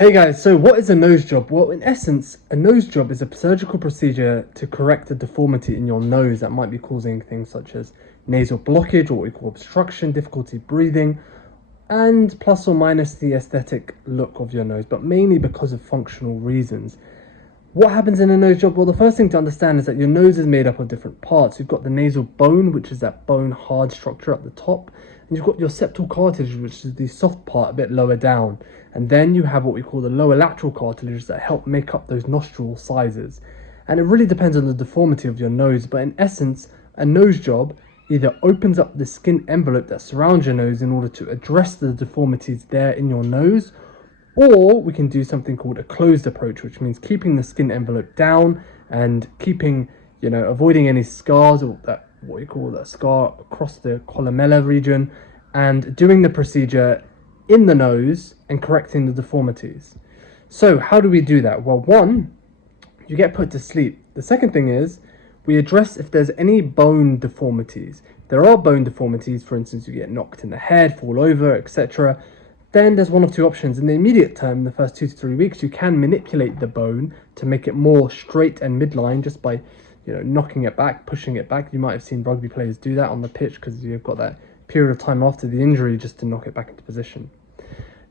Hey guys, so what is a nose job? Well, in essence, a nose job is a surgical procedure to correct a deformity in your nose that might be causing things such as nasal blockage, or what we call obstruction, difficulty breathing, and plus or minus the aesthetic look of your nose, but mainly because of functional reasons. What happens in a nose job? Well, the first thing to understand is that your nose is made up of different parts. You've got the nasal bone, which is that bone hard structure at the top, and you've got your septal cartilage, which is the soft part a bit lower down. And then you have what we call the lower lateral cartilage that help make up those nostril sizes. And it really depends on the deformity of your nose, but in essence, a nose job either opens up the skin envelope that surrounds your nose in order to address the deformities there in your nose, or we can do something called a closed approach, which means keeping the skin envelope down and keeping, avoiding any scars, or that what we call that scar across the columella region, and doing the procedure in the nose and correcting the deformities. So how do we do that? Well, one, you get put to sleep. The second thing is we address if there's any bone deformities. There are bone deformities, for instance, you get knocked in the head, fall over, etc. Then there's one of two options. In the immediate term, the first 2 to 3 weeks, you can manipulate the bone to make it more straight and midline just by, knocking it back, pushing it back. You might have seen rugby players do that on the pitch because you've got that period of time after the injury just to knock it back into position.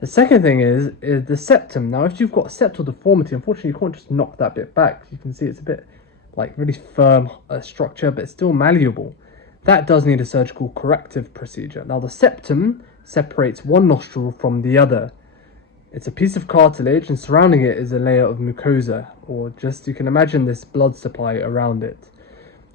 The second thing is the septum. Now, if you've got a septal deformity, unfortunately, you can't just knock that bit back. You can see it's a bit like really firm structure, but it's still malleable. That does need a surgical corrective procedure. Now, the septum separates one nostril from the other. It's a piece of cartilage, and surrounding it is a layer of mucosa, or just, you can imagine this blood supply around it.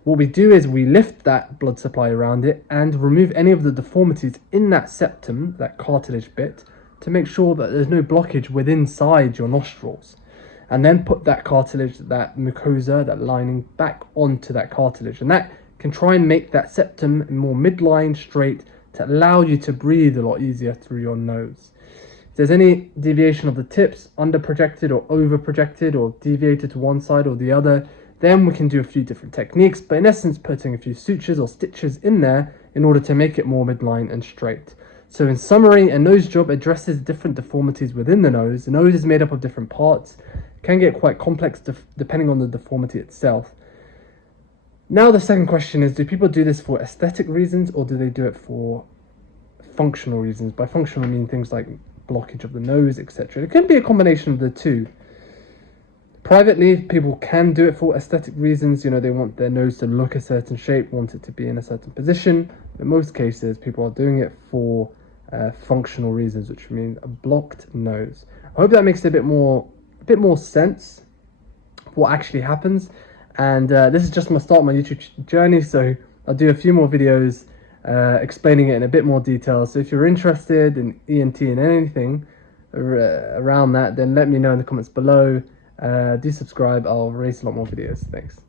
What we do is we lift that blood supply around it and remove any of the deformities in that septum, that cartilage bit, to make sure that there's no blockage within inside your nostrils. And then put that cartilage, that mucosa, that lining back onto that cartilage. And that can try and make that septum more midline, straight, to allow you to breathe a lot easier through your nose. If there's any deviation of the tips, under projected or over projected, or deviated to one side or the other, then we can do a few different techniques, but in essence putting a few sutures or stitches in there in order to make it more midline and straight. So in summary, a nose job addresses different deformities within the nose. The nose is made up of different parts. It can get quite complex depending on the deformity itself. Now the second question is, do people do this for aesthetic reasons, or do they do it for functional reasons? By functional I mean things like blockage of the nose, etc. It can be a combination of the two. Privately, people can do it for aesthetic reasons. They want their nose to look a certain shape, want it to be in a certain position. In most cases, people are doing it for functional reasons, which means a blocked nose. I hope that makes a bit more sense of what actually happens. And this is just my start of my YouTube journey, so I'll do a few more videos explaining it in a bit more detail. So if you're interested in ENT and anything around that, then let me know in the comments below. Do subscribe. I'll release a lot more videos. Thanks.